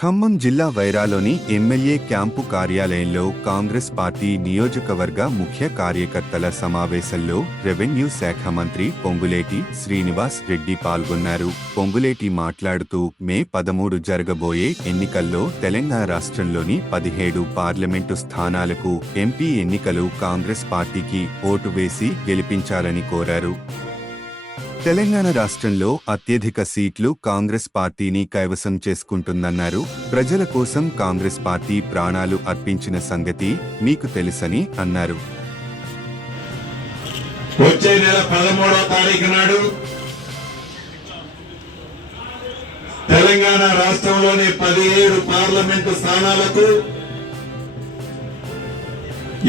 ఖమ్మం జిల్లా వైరాలోని MLA camp కార్యాలయంలో Congress party నియోజకవర్గ ముఖ్య కార్యకర్తల సమావేశంలో రెవెన్యూ శాఖ మంత్రి పొంగులేటి శ్రీనివాస్ రెడ్డి పాల్గొన్నారు. పొంగులేటి మాట్లాడుతూ మే పదమూడు జరగబోయే ఎన్నికల్లో తెలంగాణ రాష్ట్రంలోని పదిహేడు పార్లమెంటు స్థానాలకు ఎంపీ ఎన్నికలు కాంగ్రెస్ పార్టీకి ఓటు వేసి గెలిపించాలని కోరారు. తెలంగాణ రాష్ట్రంలో అత్యధిక సీట్లు కాంగ్రెస్ పార్టీని కైవసం చేసుకుంటుందన్నారు. ప్రజల కోసం కాంగ్రెస్ పార్టీ ప్రాణాలు అర్పించిన సంగతి మీకు తెలుసని అన్నారు. వచ్చే నెల పదమూడవ తారీఖు నాడు తెలంగాణ రాష్ట్రంలోని పదిహేడు పార్లమెంటు స్థానాలకు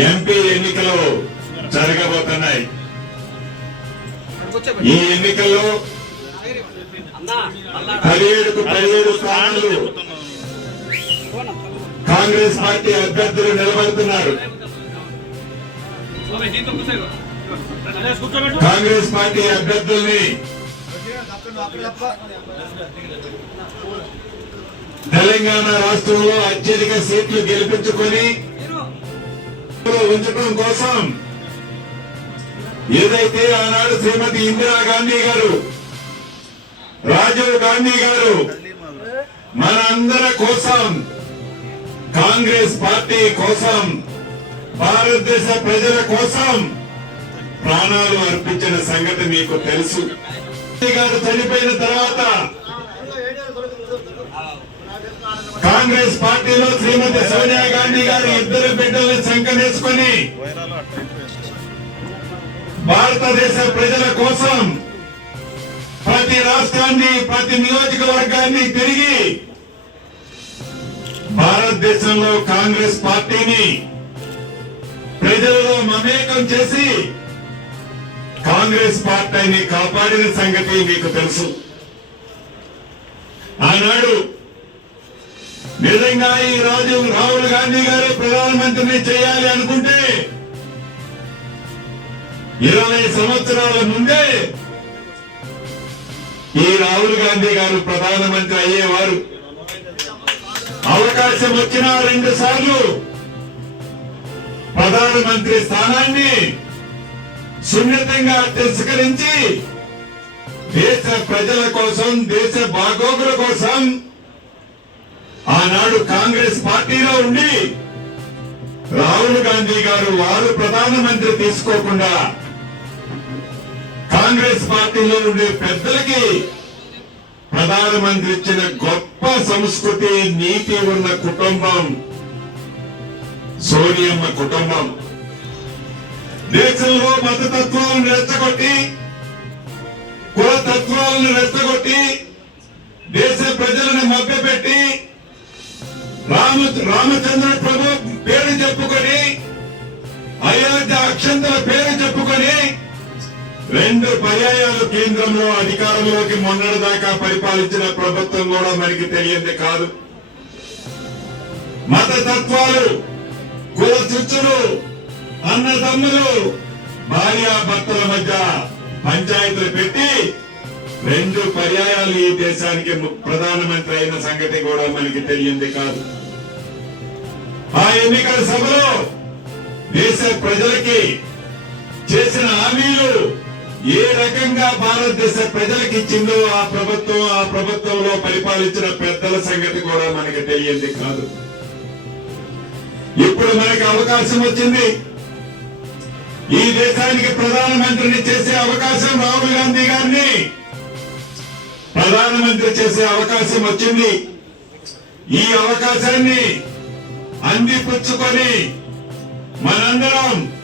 ఎంపీ ఎన్నికలు జరగబోతున్నాయి. ఈ ఎన్నికల్లో పదిహేడుకు పదిహేడు స్థానాలు కాంగ్రెస్ పార్టీ అభ్యర్థులు నిలబడుతున్నారు. కాంగ్రెస్ పార్టీ అభ్యర్థుల్ని తెలంగాణ రాష్ట్రంలో అత్యధిక సీట్లు గెలిపించుకొని ఉంచడం కోసం ఏదైతే ఆనాడు శ్రీమతి ఇందిరాగాంధీ గారు రాజీవ్ గాంధీ గారు మనందరి కోసం కాంగ్రెస్ పార్టీ కోసం భారతదేశ ప్రజల కోసం ప్రాణాలు అర్పించిన సంగతి మీకు తెలుసు. గారు చనిపోయిన తర్వాత కాంగ్రెస్ పార్టీలో శ్రీమతి సోనియా గాంధీ గారు ఇద్దరు బిడ్డల్ని శంకనేసుకుని భారతదేశ ప్రజల కోసం ప్రతి రాష్ట్రాన్ని ప్రతి నియోజకవర్గాన్ని తిరిగి భారతదేశంలో కాంగ్రెస్ పార్టీని ప్రజలలో మమేకం చేసి కాంగ్రెస్ పార్టీని కాపాడిన సంగతి మీకు తెలుసు. ఆనాడు నిజంగా ఈ రాజు రాహుల్ గాంధీ గారు ప్రధానమంత్రిని చేయాలి అనుకుంటే ఇరవై సంవత్సరాల ముందే ఈ రాహుల్ గాంధీ గారు ప్రధానమంత్రి అయ్యేవారు. అవకాశం వచ్చిన రెండు సార్లు ప్రధానమంత్రి స్థానాన్ని సున్నితంగా తిరస్కరించి దేశ ప్రజల కోసం దేశ బాగోగుల కోసం ఆనాడు కాంగ్రెస్ పార్టీలో ఉండి రాహుల్ గాంధీ గారు వారు ప్రధానమంత్రి తీసుకోకుండా కాంగ్రెస్ పార్టీలో ఉండే పెద్దలకి ప్రధానమంత్రి ఇచ్చిన గొప్ప సంస్కృతి నీతి ఉన్న కుటుంబం సోనియమ్మ కుటుంబం. దేశంలో మతతత్వాలను రెచ్చగొట్టి కులతత్వాలను రెచ్చగొట్టి దేశ ప్రజలను మభ్యపెట్టి రామ రామచంద్ర ప్రభు పేరు చెప్పుకొని అయోధ్య అక్షంత రెండు పర్యాయాలు కేంద్రంలో అధికారంలోకి మొన్నటి దాకా పరిపాలించిన ప్రభుత్వం కూడా మనకి తెలియంది కాదు. మత తత్వాలు కుల చిచ్చులు అన్నదమ్ములు భార్యాభర్తల మధ్య పంచాయతీలు పెట్టి రెండు పర్యాయాలు ఈ దేశానికి ప్రధానమంత్రి అయిన సంగతి కూడా మనకి తెలియంది కాదు. ఆ ఎన్నికల సభలో దేశ ప్రజలకి చేసిన హామీలు ఏ రకంగా భారతదేశ ప్రజలకు ఇచ్చిందో ఆ ప్రభుత్వం ఆ ప్రభుత్వంలో పరిపాలించిన పెద్దల సంగతి కూడా మనకి తెలియంది కాదు. ఇప్పుడు మనకి అవకాశం వచ్చింది. ఈ దేశానికి ప్రధానమంత్రిని చేసే అవకాశం రాహుల్ గాంధీ గారిని. ప్రధానమంత్రి చేసే అవకాశం వచ్చింది. ఈ అవకాశాన్ని అందిపుచ్చుకొని మనందరం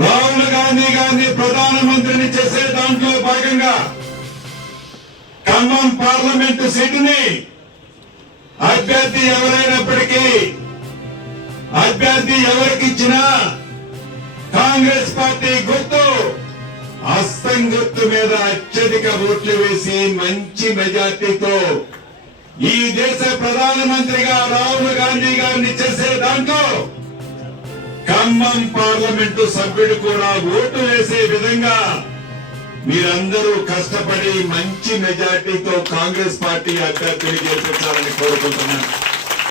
రాహుల్ గాంధీ గారిని ప్రధానమంత్రిని చేసే దాంట్లో భాగంగా ఖమ్మం పార్లమెంటు సీటుని అభ్యర్థి ఎవరైనప్పటికీ అభ్యర్థి ఎవరికిచ్చినా కాంగ్రెస్ పార్టీ గుర్తు హస్తం గుర్తు మీద అత్యధిక ఓట్లు వేసి మంచి మెజార్టీతో ఈ దేశ ప్రధానమంత్రిగా రాహుల్ గాంధీ గారిని చేసే దాంట్లో ఖమ్మం పార్లమెంటు సభ్యుడు కూడా ఓటు వేసే విధంగా మీరందరూ కష్టపడి మంచి మెజార్టీతో కాంగ్రెస్ పార్టీ అభ్యర్థిని గెలిపించాలని కోరుకుంటున్నాను.